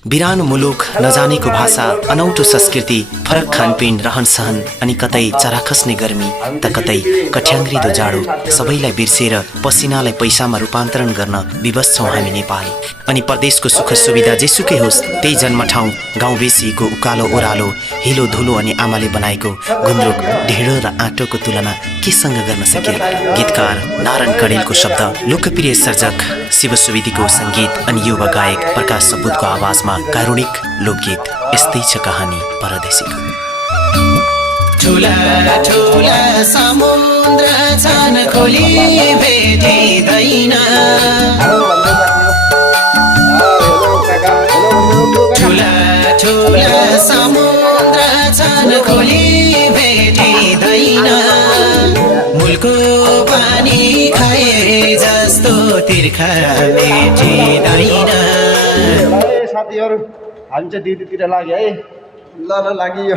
बिरानो मुलुक, नजानेको भाषा, अनौठो संस्कृति, फरक खानपिन, रहनसहन अनि कतै चरा खस्ने गर्मी त कतै कठ्याङ्ग्रिदो जाडो सबैलाई बिर्सेर पसिनालाई पैसामा रूपान्तरण गर्न विवश छौँ हामी नेपाल। अनि परदेशको सुख सुविधा जेसुकै होस्, त्यही जन्म ठाउँ गाउँ बेसिएको उकालो ओह्रालो, हिलो धुलो अनि आमाले बनाएको गुन्द्रुक, ढिँडो र आँटोको तुलना केसँग गर्न सकिएला? गीतकार नारायण कडेलको शब्द, लोकप्रिय सर्जक शिव सुवेदीको सङ्गीत अनि युवा गायक प्रकाश सपुतको आवाजमा कारुणिक लोकगीत यस्तै छ कहानी परदेशीको। ठुला ठुला समुद्र छन् खोली भेटिँदैन, ठुला ठुला समुद्र छन् खोली भेटिँदैन, मूलको पानी खाए जस्तो तिर्खा भेटिँदैन। साथीहरु हामी चाहिँ ड्युटीतिर लाग्यो है। ल लागियो।